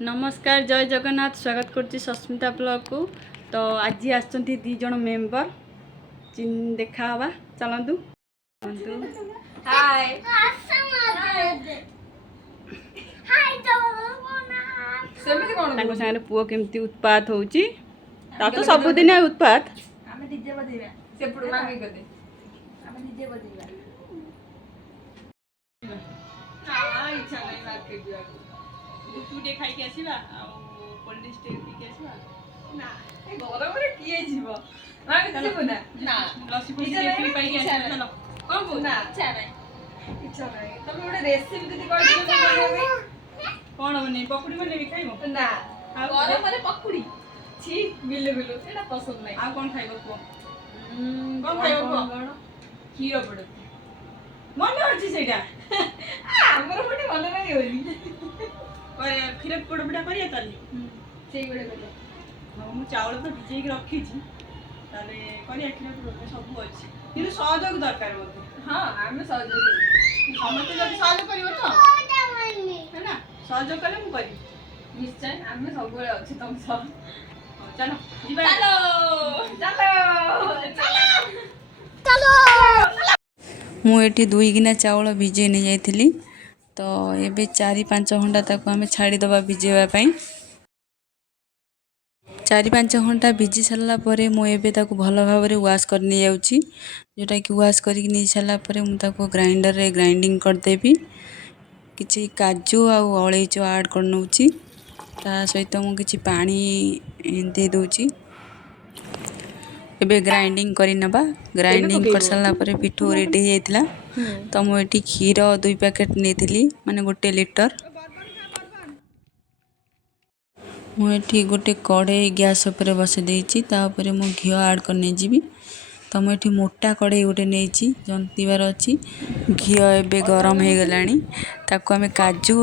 नमस्कार जय जगन्नाथ स्वागत करछि सस्मिता ब्लॉग को। तो आज आछंती दी जण मेंबर चिन देखा हवा चलंतु हाय सेमिति कोन तांको संगे पुओ केमती उत्पात होउची ता तो सब दिन उत्पात आमे डीजे बजेबा सेपुड मामी गदे आमे डीजे बजेबा हां इच्छा नै मार्केट जिया गुटुटे खाइ के आसीबा आ कोल्ड ड्रिंक पी के आसीबा ना ए गरम रे किए जीव मामी जीव ना ना लस्सी पी पाइ के आसीबा चलो कोन बो ना इच्छा नै तमे ओडे रेसिपी दीदी कहि दियो कोन बने पकुड़ी बने भी खाइबो ना गरम रे पकुड़ी छी बिल्लु बिल्लु एटा पसंद नै आ कोन खाइबो को कोन खाइबो कोन खीर पड़े मन होची सेटा हमर पटे मन नै होली और खीर पोड़ बिटा करिया ताली सेई बडे करिया हां मु चावल तो भिजै के रखी छी ताले करिया खीर पोड़ सब अछि किनु सहयोग दरकार होते हां हमें सहयोग करी समते जब सहयोग करिवो तो है ना सहयोग कले मु करी निश्चय हमें सब बेले अछि तुम सब चलो जीवा चलो मु एठी 2 गिना चावल भिजे नै जाइथिली तो एबे 4-5 घंटा ताको हमें छाड़ी दबा भिजेवा पई 4-5 घंटा भिजी सरला परे मु एबे ताको भलो भाबरे वाश करनी जाउची जोटा कि वाश करी नि सरला परे मु ताको ग्राइंडर रे ग्राइंडिंग कर देबी किछि काजू आ अळेइचो ऐड करनउची ता सहित मु किछि पानी दे दोची एबे ग्राइंडिंग करी नबा ग्राइंडिंग कर सरला परे पिठो रेडी हेतला तो मु एठी खीर 2 पैकेट नेथिली माने 1 लीटर मु एठी गोटे कढ़ाई गैस ऊपर बसे देइची ता ऊपर मु घियो ऐड करने जीबी तो मु एठी मोटा कढ़ाई गोटे नेइची जंतीबार अछि घियो एबे गरम हे गलानी ताको हमें काजू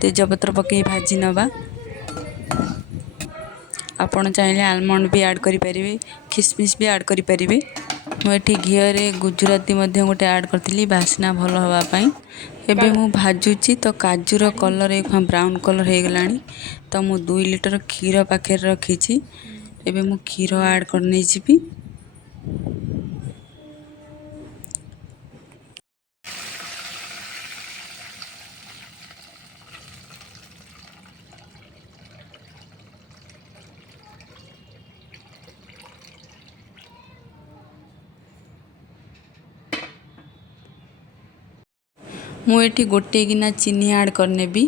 तेजपत्र पके भाजी नबा आपण चाहिले आलमंड भी ऐड करि परिबे किशमिश भी ऐड करि परिबे मु एठी घियो रे गुजराती मध्ये गोटे ऐड करथिली बासना भलो हवा पई एबे मु भाजुची तो काजू रो कलर एक ब्राउन कलर हे गलानी तो मु 2 लीटर खीर पाखे रखीची एबे मु खीर ऐड करने जीबी मु एठी गोटे गिना चीनी ऐड करने भी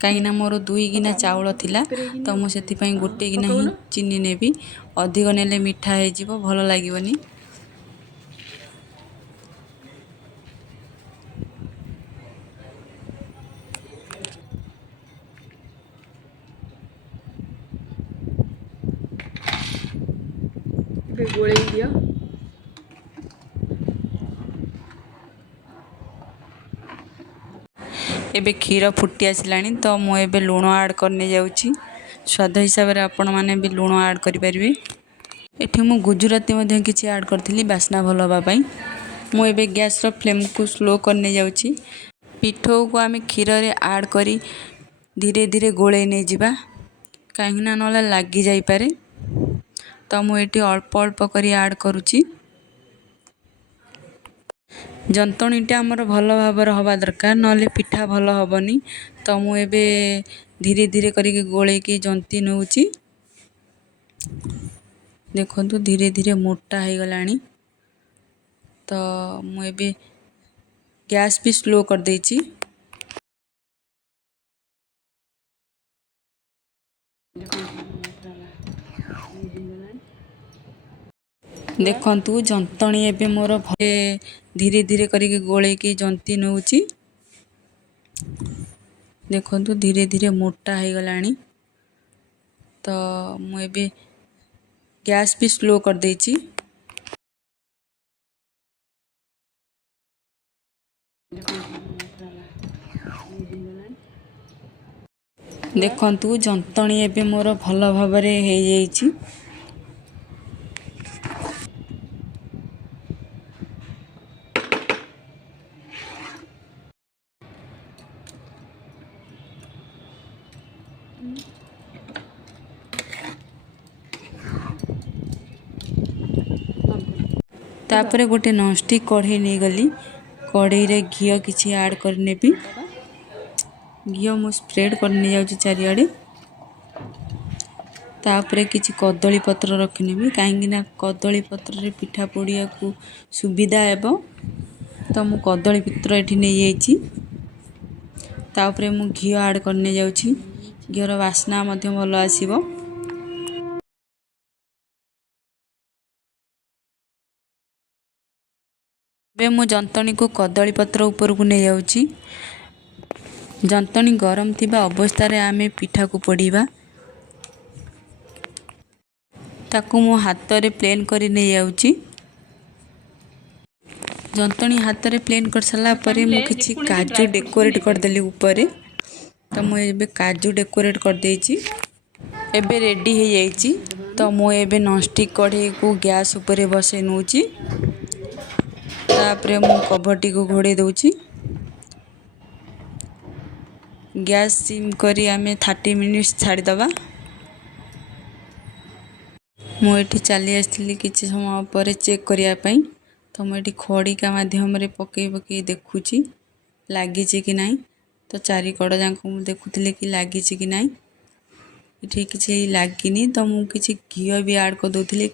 कहीं मोर 2 गिना चावल थिला तो मु सेति पई गोटे गिना ही चीनी नेबी अधिक नेले मिठा हे जीवो भलो लागिवनी बे गोळे दियो एबे खीर फुटी आसलानी तो मु एबे लूण ऐड करने जाउची स्वाद हिसाब रे आपण माने भी लूण ऐड करि परिबे एठी मु गुजराती मध्ये किछि ऐड करथिली बासना भलो हवा पई मु एबे गैस रो फ्लेम को स्लो करने जाउची पिठो को आमे खीर रे ऐड करी धीरे धीरे गोळे नै जिबा काहिना नले लागी जाई पारे तो मु एठी अल्प अल्प करी ऐड करूची जंतणीटा हमर भलो भाबर हवा दरकार नले पिठा भलो हबनी तो मु एबे धीरे धीरे करी गोळे की जंती नउची देखंतु धीरे धीरे मोटा हे गलानी तो मु एबे गैस भी स्लो कर देची देखंतु जंतणी एबे मोर धीरे धीरे करी गोळे की जंती नउची देखंतु धीरे धीरे मोटा हे गलानी तो मु एबे गैस भी स्लो कर देची देखंतु जंतणी एबे मोर भलो भाबरे हे जाईची तापर गोटे नॉनस्टिक कढ़ई नहीं गली कढ़ई रे घी किसी ऐड करनेबी घी मु स्प्रेड करने जाऊँ चारिआडे तापर किसी कदली पत्र रखनेबी कहीं कदली पत्र रे पिठा पोड़िया को सुविधा हेब तो मु कदली पत्र ये नहीं जाइए तापर मु घी ऐड करने जाऊँ घीर बास्ना भल आसीबो। बे मु जंतनी को कदली पत्र ऊपर को नहीं जाऊँ जंतनी गरम थिबा अवस्था रे आमे पिठा को पोड़ीबा ताकू मो हाथ रे प्लेन करी नहीं जाऊँ जंतनी हाथ रे प्लेन कर सारा पर मु किछि काजू डेकोरेट करदेली ऊपर तो मुझे काजू डेकोरेट कर देछि एबे रेडी हो जाइछि तो मु एबे नॉनस्टिक कढ़ई को गैस ऊपर बसे नउछि तापर मु कभरटी को घोड़े दउछि गैस सिम करी आमे 30 मिनिट्स छाड़ी दबा मु एठी चली आसली किछि समय पर चेक करिया पई तो मुझे खड़िका माध्यम रे पकई पकई देखुची लगी कि नहीं तो चारि कड़ जाक मुझे देखुली कि लगी कि नहीं ये किसी लगिनी तो मुझे घी भी ऐड कर दूसरी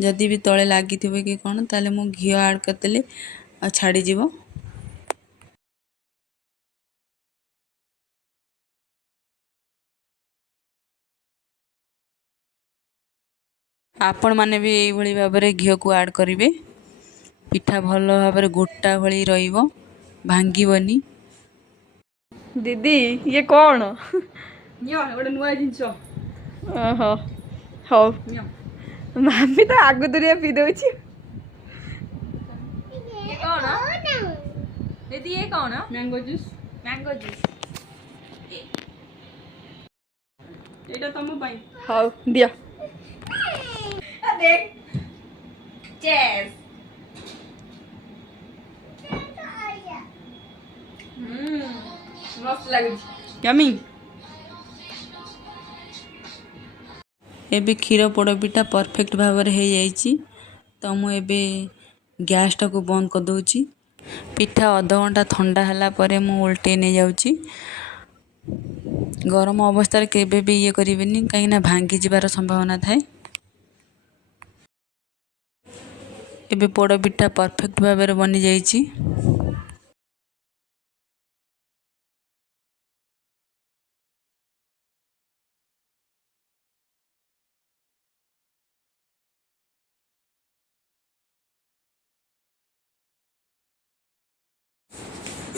जदि भी तले लगी कि कौन ताले मु घी ऐड करदेले छाड़ी जीवो। आपण माने भी यही भली भाव में घी को ऐड करेंगे पिठा भल भाव गोटा भली रहिबो भांगीबनी। दीदी ये कौन गोटे नुआ जिनस ओहो हौ मामी तो आगु दुरिया पी दउछि ये कौन दीदी ये कौन मैंगो जूस एटा तम पाई हौ दिया देख चेस मस्त लागे यम्मी एबे क्षीर पोड़पिठा परफेक्ट भाव में हो जाइए तो मुझे गैस टाक बंद कर दूची पिठा अध घंटा ठंडा है पर मु उल्टे नहीं जाऊँ गरम अवस्था केबे भी ये करें कहीं भांगी जीवार संभावना थाए। एबे पोड़पिठा परफेक्ट भाव में बनी जाइए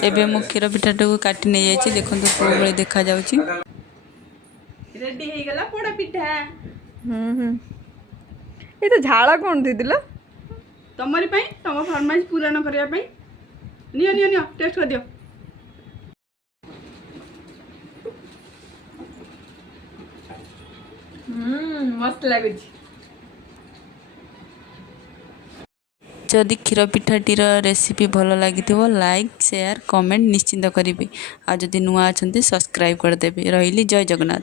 एबे मु क्षीर पिठाटा को काटी नहीं जाइए देखो को बड़े देखा जाउची रेडी हो गला पोड़ा पिठा ये तो झाड़ा कौन दे दिला तमरी पई तम फरमाइश पूरा करिया पई नियो नियो नियो टेस्ट कर दियो मस्त लागुची जदि क्षीर पिठाटीर रेसिपी भल लगी लाइक शेयर कमेंट निश्चिंत करेंगे आ जदि नुआ अच्छा सब्सक्राइब करदेवे रही जय जगन्नाथ।